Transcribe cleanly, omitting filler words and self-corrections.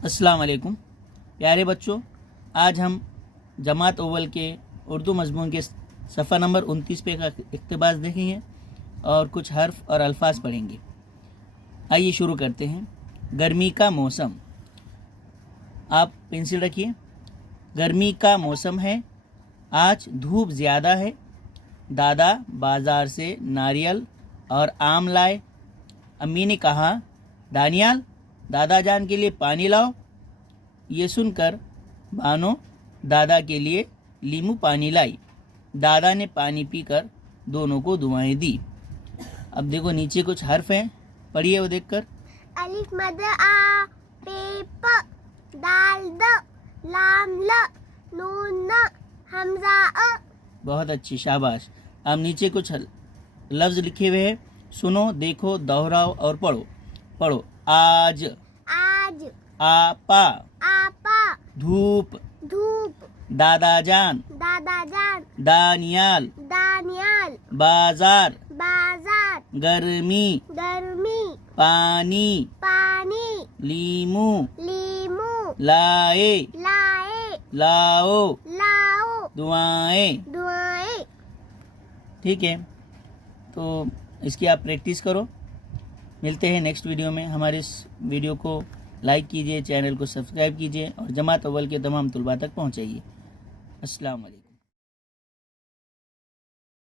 अस्सलाम वालेकुम प्यारे बच्चों, आज हम जमात अव्वल के उर्दू मज़मून के सफ़ा नंबर 29 पे का इक़्तिबास देखेंगे और कुछ हर्फ और अल्फाज पढ़ेंगे। आइए शुरू करते हैं। गर्मी का मौसम, आप पेंसिल रखिए। गर्मी का मौसम है, आज धूप ज़्यादा है। दादा बाज़ार से नारियल और आम लाए। अम्मी ने कहा, दानियाल दादा जान के लिए पानी लाओ। ये सुनकर बानो दादा के लिए लीमू पानी लाई। दादा ने पानी पीकर दोनों को दुआएं दी। अब देखो नीचे कुछ हर्फ हैं, पढ़िए वो देखकर। अलिफ मद आ, पे प, दाल द, लाम ल, नून न, हमजा अ। बहुत अच्छी, शाबाश। अब नीचे कुछ लफ्ज लिखे हुए हैं, सुनो, देखो, दोहराओ और पढ़ो। पढ़ो। आज, आज, आपा, आपा, धूप, धूप, दादा जान, दादा जान, दानियाल, दानियाल, बाजार, बाजार, गर्मी, गर्मी, पानी, पानी, लीमू, लीमू, लाए, लाए, लाओ, लाओ, दुआएं। दुआएं। ठीक है, तो इसकी आप प्रैक्टिस करो। मिलते हैं नेक्स्ट वीडियो में। हमारे इस वीडियो को लाइक कीजिए, चैनल को सब्सक्राइब कीजिए और जमात अव्वल के तमाम तुलबा तक पहुँचाइए। अस्सलाम वालेकुम।